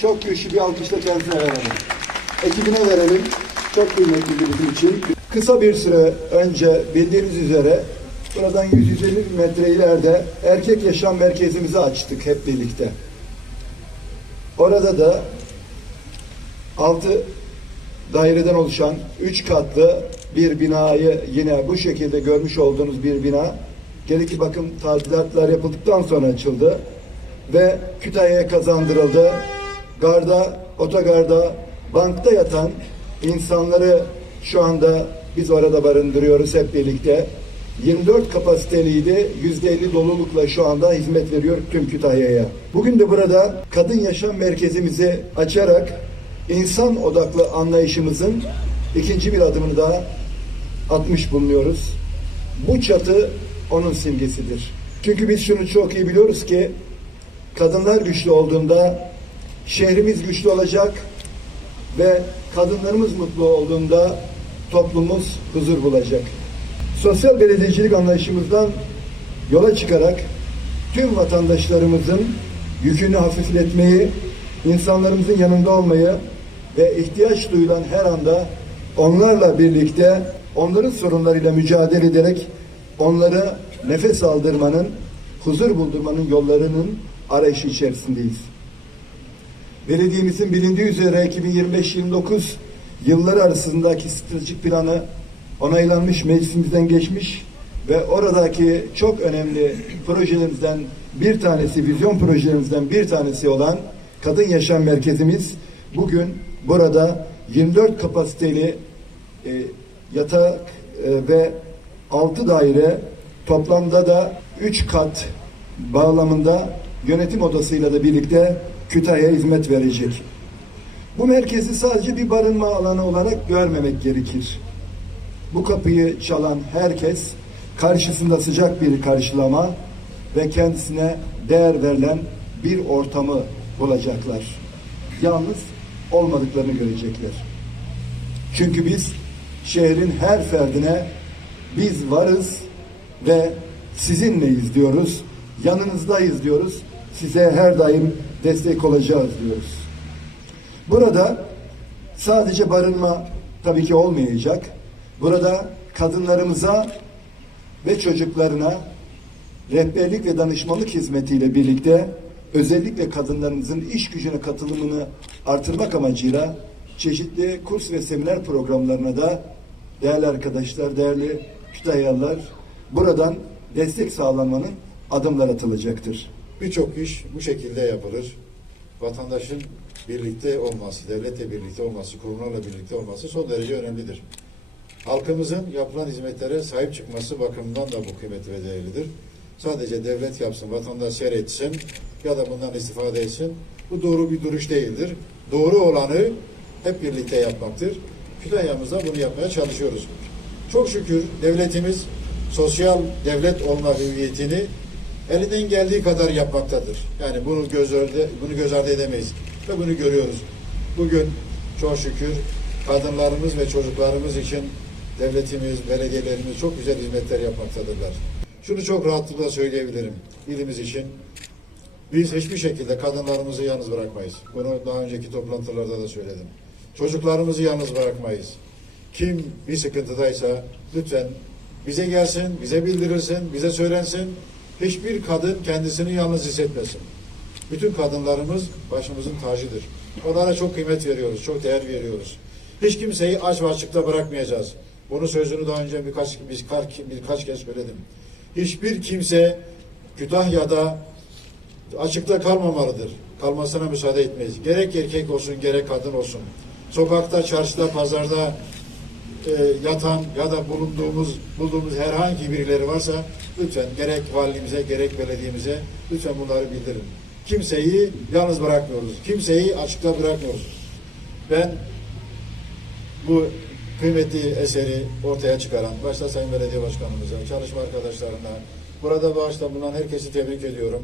Çok güçlü bir alkışla kendisine verelim. Ekibine verelim. Çok kıymetli bizim için. Kısa bir süre önce bildiğiniz üzere buradan 150 metre ileride erkek yaşam merkezimizi açtık hep birlikte. Orada da altı daireden oluşan üç katlı bir binayı yine bu şekilde görmüş olduğunuz bir bina gerekli bakım tadilatlar yapıldıktan sonra açıldı ve Kütahya'ya kazandırıldı. Garda, otogarda, bankta yatan insanları şu anda biz orada barındırıyoruz hep birlikte. 24 kapasiteliydi. %50 dolulukla şu anda hizmet veriyor tüm Kütahya'ya. Bugün de burada kadın yaşam merkezimizi açarak insan odaklı anlayışımızın ikinci bir adımını daha atmış bulunuyoruz. Bu çatı onun simgesidir. Çünkü biz şunu çok iyi biliyoruz ki kadınlar güçlü olduğunda şehrimiz güçlü olacak ve kadınlarımız mutlu olduğunda toplumumuz huzur bulacak. Sosyal belediyecilik anlayışımızdan yola çıkarak tüm vatandaşlarımızın yükünü hafifletmeyi, insanlarımızın yanında olmayı ve ihtiyaç duyulan her anda onlarla birlikte onların sorunlarıyla mücadele ederek onları nefes aldırmanın, huzur buldurmanın yollarının arayışı içerisindeyiz. Belediyemizin bilindiği üzere 2025-29 yılları arasındaki stratejik planı onaylanmış, meclisimizden geçmiş ve oradaki çok önemli projelerimizden bir tanesi, vizyon projelerimizden bir tanesi olan Kadın Yaşam Merkezimiz bugün burada 24 kapasiteli e, yatak e, ve 6 daire toplamda da 3 kat bağlamında yönetim odasıyla da birlikte Kütahya'ya hizmet verecek. Bu merkezi sadece bir barınma alanı olarak görmemek gerekir. Bu kapıyı çalan herkes karşısında sıcak bir karşılama ve kendisine değer verilen bir ortamı bulacaklar. Yalnız olmadıklarını görecekler. Çünkü biz şehrin her ferdine biz varız ve sizinleyiz diyoruz. Yanınızdayız diyoruz. Size her daim destek olacağız diyoruz. Burada sadece barınma tabii ki olmayacak. Burada kadınlarımıza ve çocuklarına rehberlik ve danışmanlık hizmetiyle birlikte özellikle kadınlarımızın iş gücüne katılımını artırmak amacıyla çeşitli kurs ve seminer programlarına da değerli arkadaşlar, değerli Kütahyalılar buradan destek sağlanmanın adımlar atılacaktır. Birçok iş bu şekilde yapılır. Vatandaşın birlikte olması, devletle birlikte olması, kurumlarla birlikte olması son derece önemlidir. Halkımızın yapılan hizmetlere sahip çıkması bakımından da bu kıymetli ve değerlidir. Sadece devlet yapsın, vatandaş seyretsin ya da bundan istifade etsin. Bu doğru bir duruş değildir. Doğru olanı hep birlikte yapmaktır. Kütahya'mızda bunu yapmaya çalışıyoruz. Çok şükür devletimiz sosyal devlet olma hüviyetini elinden geldiği kadar yapmaktadır. Yani bunu göz ardı, bunu göz ardı edemeyiz ve bunu görüyoruz. Bugün çok şükür kadınlarımız ve çocuklarımız için devletimiz, belediyelerimiz çok güzel hizmetler yapmaktadırlar. Şunu çok rahatlıkla söyleyebilirim ilimiz için. Biz hiçbir şekilde kadınlarımızı yalnız bırakmayız. Bunu daha önceki toplantılarda da söyledim. Çocuklarımızı yalnız bırakmayız. Kim bir sıkıntıdaysa lütfen bize gelsin, bize bildirirsin, bize söylensin. Hiçbir kadın kendisini yalnız hissetmesin. Bütün kadınlarımız başımızın tacıdır. Onlara çok kıymet veriyoruz, çok değer veriyoruz. Hiç kimseyi aç ve açıkta bırakmayacağız. Bunun sözünü daha önce birkaç, birkaç, birkaç kez söyledim. Hiçbir kimse Kütahya'da açıkta kalmamalıdır. Kalmasına müsaade etmeyiz. Gerek erkek olsun, gerek kadın olsun. Sokakta, çarşıda, pazarda e, yatan ya da bulunduğumuz bulduğumuz herhangi birileri varsa lütfen gerek valimize gerek belediyemize lütfen bunları bildirin. Kimseyi yalnız bırakmıyoruz. Kimseyi açıkta bırakmıyoruz. Ben bu kıymetli eseri ortaya çıkaran başta Sayın Belediye Başkanımıza, çalışma arkadaşlarına, burada bağışta bulunan herkesi tebrik ediyorum.